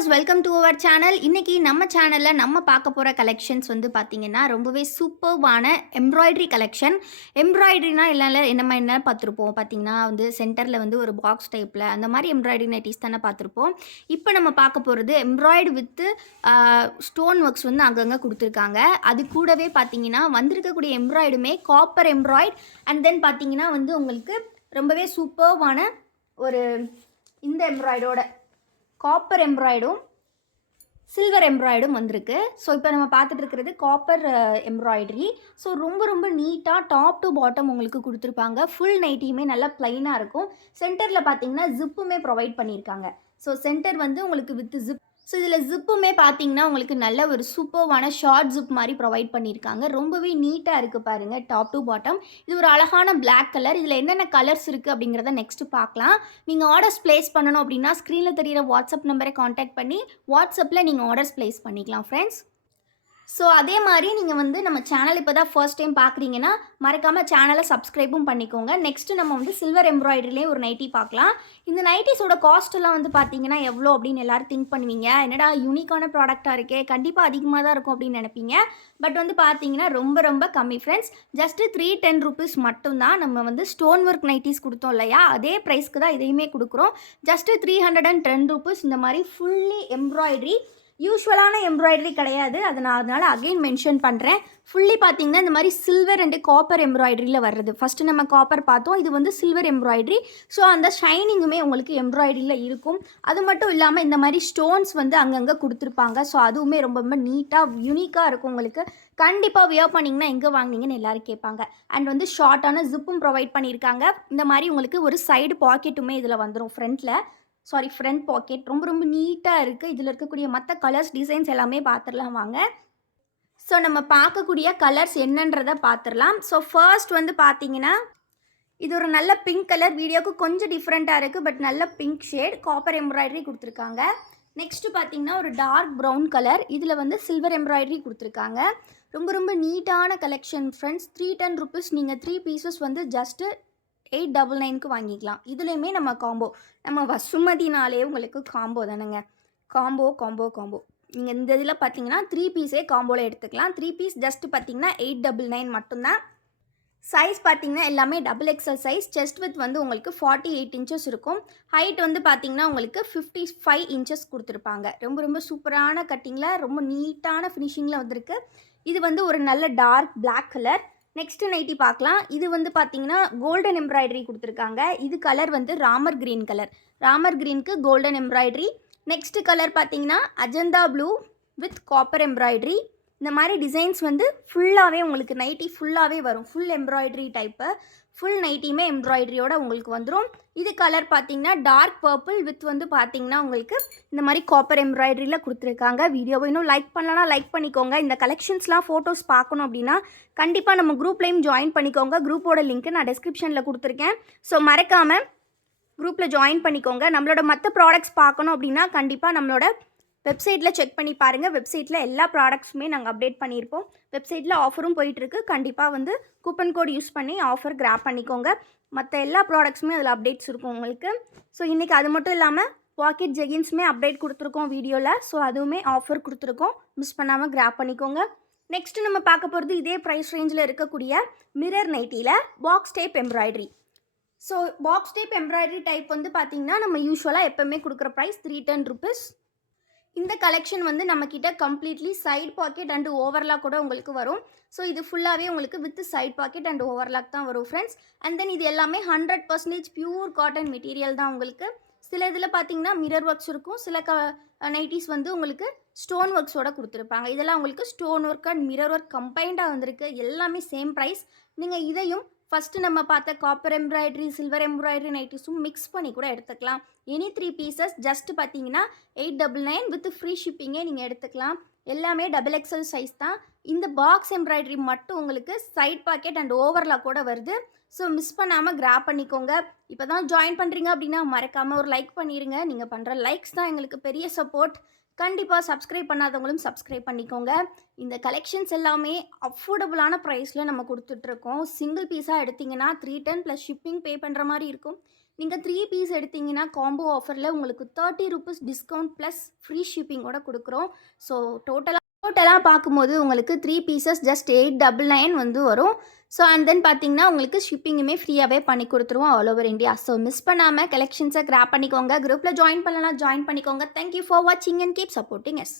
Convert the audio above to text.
Viewers welcome to our channel. இன்னைக்கு நம்ம சேனலில் நம்ம பார்க்க போகிற கலெக்ஷன்ஸ் வந்து பார்த்தீங்கன்னா ரொம்பவே சூப்பர்வான எம்ப்ராய்டரி கலெக்ஷன். எம்ப்ராய்டரினா என்ன பார்த்துருப்போம் பார்த்தீங்கன்னா வந்து சென்டரில் வந்து ஒரு பாக்ஸ் டைப்பில் அந்த மாதிரி எம்ப்ராய்டரி நைட்டிஸ் தானே பார்த்துருப்போம். இப்போ நம்ம பார்க்க போகிறது எம்ப்ராய்டு வித்து ஸ்டோன் ஒர்க்ஸ் வந்து அங்கங்கே கொடுத்துருக்காங்க. அது கூடவே பார்த்தீங்கன்னா வந்திருக்கக்கூடிய எம்ப்ராய்டுமே காப்பர் எம்ப்ராய்டு அண்ட் தென் பார்த்தீங்கன்னா வந்து உங்களுக்கு ரொம்பவே சூப்பர்வான ஒரு இந்த எம்ப்ராய்டோட காப்பர் எம்ப்ராய்டும் சில்வர் எம்ப்ராய்டும் வந்திருக்கு. ஸோ இப்போ நம்ம பார்த்துட்டு இருக்கிறது காப்பர் எம்ப்ராய்டரி. ஸோ ரொம்ப ரொம்ப நீட்டாக டாப் டு பாட்டம் உங்களுக்கு கொடுத்துருப்பாங்க. ஃபுல் நைட்டியுமே நல்லா ப்ளைனாக இருக்கும். சென்டரில் பார்த்தீங்கன்னா ஜிப்புமே ப்ரொவைட் பண்ணியிருக்காங்க. ஸோ சென்டர் வந்து உங்களுக்கு வித் ஜிப். ஸோ இதில் ஜிப்புமே பார்த்தீங்கன்னா உங்களுக்கு நல்ல ஒரு சூப்பர்வான ஷார்ட் ஜிப் மாதிரி ப்ரொவைட் பண்ணியிருக்காங்க. ரொம்பவே நீட்டாக இருக்குது பாருங்கள் டாப் டு பாட்டம். இது ஒரு அழகான பிளாக் கலர். இதில் என்னென்ன கலர்ஸ் இருக்குது அப்படிங்கிறத நெக்ஸ்ட்டு பார்க்கலாம். நீங்கள் ஆர்டர்ஸ் ப்ளேஸ் பண்ணணும் அப்படின்னா ஸ்க்ரீனில் தெரிகிற வாட்ஸ்அப் நம்பரை காண்டாக்ட் பண்ணி வாட்ஸ்அப்பில் நீங்கள் ஆர்டர்ஸ் ப்ளேஸ் பண்ணிக்கலாம் ஃப்ரெண்ட்ஸ். ஸோ அதே மாதிரி நீங்கள் வந்து நம்ம சேனல் இப்போ தான் ஃபர்ஸ்ட் டைம் பார்க்குறீங்கன்னா மறக்காமல் சேனலை சப்ஸ்கிரைபும் பண்ணிக்கோங்க. நெக்ஸ்ட்டு நம்ம வந்து சில்வர் எம்ப்ராய்டரிலே ஒரு நைட்டி பார்க்கலாம். இந்த நைட்டிஸோட காஸ்ட்டெல்லாம் வந்து பார்த்தீங்கன்னா எவ்வளோ அப்படின்னு எல்லோரும் திங்க் பண்ணுவீங்க. என்னடா யூனிக்கான ப்ராடக்டாக இருக்கே, கண்டிப்பாக அதிகமாக தான் இருக்கும் அப்படின்னு நினைப்பீங்க. பட் வந்து பார்த்தீங்கன்னா ரொம்ப ரொம்ப கம்மி ஃப்ரெண்ட்ஸ். ஜஸ்ட்டு 310 ருபீஸ் மட்டும்தான். நம்ம வந்து ஸ்டோன் ஒர்க் நைட்டிஸ் கொடுத்தோம் இல்லையா, அதே ப்ரைஸ்க்கு தான் இதையுமே கொடுக்குறோம். Just 310 rupees. இந்த மாதிரி ஃபுல்லி எம்ப்ராய்டரி, யூஸ்வலான எம்ப்ராய்டரி கிடையாது. அதனால் அகைன் மென்ஷன் பண்ணுறேன். ஃபுல்லி பார்த்தீங்கன்னா இந்த மாதிரி சில்வர் அண்டு காப்பர் எம்ப்ராய்டரியில் வர்றது. ஃபஸ்ட்டு நம்ம காப்பர் பார்த்தோம், இது வந்து சில்வர் எம்ப்ராய்டரி. ஸோ அந்த ஷைனிங்குமே உங்களுக்கு எம்ப்ராய்டரியில் இருக்கும். அது மட்டும் இல்லாமல் இந்த மாதிரி ஸ்டோன்ஸ் வந்து அங்கங்கே கொடுத்துருப்பாங்க. ஸோ அதுவுமே ரொம்ப ரொம்ப நீட்டாக யூனிக்காக இருக்கும். உங்களுக்கு கண்டிப்பாக வியர் பண்ணிங்கன்னா எங்கே வாங்கினீங்கன்னு எல்லோரும் கேட்பாங்க. அண்ட் வந்து ஷார்ட்டான ஜிப்பும் ப்ரொவைட் பண்ணியிருக்காங்க. இந்த மாதிரி உங்களுக்கு ஒரு சைடு பாக்கெட்டுமே இதில் வந்துடும். ஃப்ரண்ட் பாக்கெட் ரொம்ப ரொம்ப நீட்டாக இருக்குது. இதில் இருக்கக்கூடிய மற்ற கலர்ஸ் டிசைன்ஸ் எல்லாமே பார்த்துடலாம் வாங்க. ஸோ நம்ம பார்க்கக்கூடிய கலர்ஸ் என்னன்றதை பார்த்துடலாம். ஸோ ஃபர்ஸ்ட் வந்து பார்த்தீங்கன்னா இது ஒரு நல்ல பிங்க் கலர். வீடியோவுக்கு கொஞ்சம் டிஃப்ரெண்ட்டாக இருக்குது, பட் நல்ல பிங்க் ஷேட் காப்பர் எம்ப்ராய்டரி கொடுத்துருக்காங்க. நெக்ஸ்ட்டு பார்த்தீங்கன்னா ஒரு டார்க் ப்ரௌன் கலர். இதில் வந்து சில்வர் எம்ப்ராய்டரி கொடுத்துருக்காங்க. ரொம்ப ரொம்ப நீட்டான கலெக்ஷன் ஃப்ரெண்ட்ஸ். 310 ருபீஸ். நீங்கள் 3 பீசஸ் வந்து ஜஸ்ட்டு 899க்கு வாங்கிக்கலாம். இதுலேயுமே நம்ம காம்போ, நம்ம வசுமதினாலே உங்களுக்கு காம்போ தானேங்க. காம்போ நீங்கள் இந்த இதில் பார்த்தீங்கன்னா 3 பீஸே காம்போவில் எடுத்துக்கலாம். 3 பீஸ் ஜஸ்ட்டு பார்த்தீங்கன்னா 899 மட்டும்தான். சைஸ் பார்த்தீங்கன்னா எல்லாமே XXL சைஸ். செஸ்ட் வித் வந்து உங்களுக்கு 48 இன்ச்சஸ் இருக்கும். ஹைட் வந்து பார்த்தீங்கன்னா உங்களுக்கு 55 இன்ச்சஸ் கொடுத்துருப்பாங்க. ரொம்ப ரொம்ப சூப்பரான கட்டிங்கில் ரொம்ப நீட்டான ஃபினிஷிங்கில் வந்திருக்கு. இது வந்து ஒரு நல்ல dark black colour. Next nighty பார்க்கலாம். இது வந்து பார்த்தீங்கன்னா கோல்டன் எம்ப்ராய்டரி கொடுத்துருக்காங்க. இது கலர் வந்து ராமர் க்ரீன் கலர். ராமர் க்ரீனுக்கு கோல்டன் எம்ப்ராய்டரி. நெக்ஸ்ட் கலர் பார்த்தீங்கன்னா Ajanta blue with copper embroidery. இந்த மாதிரி டிசைன்ஸ் வந்து ஃபுல்லாகவே உங்களுக்கு நைட்டி ஃபுல்லாகவே வரும். Full embroidery type. ஃபுல் நைட்டியுமே எம்ப்ராய்டரியோட உங்களுக்கு வந்துடும். இது கலர் பார்த்தீங்கன்னா டார்க் பர்பிள் வித் வந்து பார்த்தீங்கன்னா உங்களுக்கு இந்த மாதிரி காப்பர் எம்ப்ராய்டரியில் கொடுத்துருக்காங்க. வீடியோவை இன்னும் லைக் பண்ணலன்னா லைக் பண்ணிக்கோங்க. இந்த கலெக்ஷன்ஸ்லாம் ஃபோட்டோஸ் பார்க்கணும் அப்படின்னா கண்டிப்பாக நம்ம குரூப்லேயும் ஜாயின் பண்ணிக்கோங்க. குரூப்போட லிங்க்கு நான் டிஸ்கிரிப்ஷனில் கொடுத்துருக்கேன். ஸோ மறக்காமல் குரூப்பில் ஜாயின் பண்ணிக்கோங்க. நம்மளோட மற்ற ப்ராடக்ட்ஸ் பார்க்கணும் அப்படின்னா கண்டிப்பாக நம்மளோட வெப்சைட்டில் செக் பண்ணி பாருங்கள். வெப்சைட்டில் எல்லா ப்ராடக்ட்ஸுமே நாங்கள் அப்டேட் பண்ணியிருப்போம். வெப்சைட்டில் ஆஃபரும் போயிட்டுருக்கு. கண்டிப்பாக வந்து கூப்பன் கோட் யூஸ் பண்ணி ஆஃபர் கிராப் பண்ணிக்கோங்க. மற்ற எல்லா ப்ராடக்ட்ஸுமே அதில் அப்டேட்ஸ் இருக்கும் உங்களுக்கு. ஸோ இன்றைக்கி அது மட்டும் இல்லாமல் பாக்கெட் ஜெகின்ஸுமே அப்டேட் கொடுத்துருக்கோம் வீடியோவில். ஸோ அதுவுமே ஆஃபர் கொடுத்துருக்கோம். மிஸ் பண்ணாமல் கிராப் பண்ணிக்கோங்க. நெக்ஸ்ட்டு நம்ம பார்க்க போகிறது இதே ப்ரைஸ் ரேஞ்சில் இருக்கக்கூடிய மிரர் நைட்டியில் box type embroidery. So box type embroidery type வந்து பார்த்திங்கன்னா நம்ம யூஸ்வலாக எப்போவுமே கொடுக்குற ப்ரைஸ் 310 ருபீஸ். இந்த கலெக்ஷன் வந்து நம்மக்கிட்ட completely side pocket and overlock கூட உங்களுக்கு வரும். ஸோ இது ஃபுல்லாகவே உங்களுக்கு with side pocket and overlock தான் வரும் ஃப்ரெண்ட்ஸ். அண்ட் தென் இது எல்லாமே 100% பியூர் காட்டன் மெட்டீரியல் தான் உங்களுக்கு. சில இதில் பார்த்தீங்கன்னா மிரர் ஒர்க்ஸ் இருக்கும். சில நைட்டிஸ் வந்து உங்களுக்கு ஸ்டோன் ஒர்க்ஸோட கொடுத்துருப்பாங்க. இதெல்லாம் உங்களுக்கு stone work and mirror work கம்பைண்டாக வந்திருக்கு. எல்லாமே சேம் ப்ரைஸ். நீங்கள் இதையும் ஃபஸ்ட்டு நம்ம பார்த்த காப்பர் எம்ப்ராய்டரி சில்வர் எம்ப்ராய்டரி நைட்டிஸும் மிக்ஸ் பண்ணி கூட எடுத்துக்கலாம். எனி 3 பீசஸ் ஜஸ்ட்டு பார்த்தீங்கன்னா 899 வித் ஃப்ரீ ஷிப்பிங்கே நீங்கள் எடுத்துக்கலாம். எல்லாமே XXL சைஸ் தான். இந்த பாக்ஸ் எம்ப்ராய்டரி மட்டும் உங்களுக்கு சைட் பாக்கெட் அண்ட் ஓவர்லாக் கூட வருது. ஸோ மிஸ் பண்ணாமல் கிராப் பண்ணிக்கோங்க. இப்போ தான் ஜாயின் பண்ணுறீங்க அப்படின்னா மறக்காமல் ஒரு லைக் பண்ணிடுங்க. நீங்கள் பண்ணுற லைக்ஸ் தான் எங்களுக்கு பெரிய சப்போர்ட். கண்டிப்பாக சப்ஸ்கிரைப் பண்ணாதவங்களும் சப்ஸ்கிரைப் பண்ணிக்கோங்க. இந்த கலெக்ஷன்ஸ் எல்லாமே அஃபோர்டபுளான ப்ரைஸில் நம்ம கொடுத்துட்ருக்கோம். சிங்கிள் பீஸாக எடுத்திங்கன்னா 310 ப்ளஸ் ஷிப்பிங் பே பண்ணுற மாதிரி இருக்கும். நீங்கள் 3 பீஸ் எடுத்தீங்கன்னா காம்போ ஆஃபரில் உங்களுக்கு 30 ருபீஸ் டிஸ்கவுண்ட் ப்ளஸ் ஃப்ரீ ஷிப்பிங்கோட கொடுக்குறோம். ஸோ டோட்டலாக பார்க்கும்போது உங்களுக்கு 3 பீசஸ் ஜஸ்ட் 899 வந்து வரும். ஸோ அண்ட் தென் பார்த்தீங்கன்னா உங்களுக்கு ஷிப்பிங்குமே ஃப்ரீயாகவே பண்ணி கொடுத்துருவோம் all over India. So miss பண்ணாமல் கலெக்ஷன்ஸை கிராப் பண்ணிக்கோங்க. குரூப்பில் ஜாயின் பண்ணலாம், ஜாயின் பண்ணிக்கோங்க. தேங்க்யூ ஃபார் வாட்சிங் அண்ட் கீப் சப்போர்ட்டிங் எஸ்.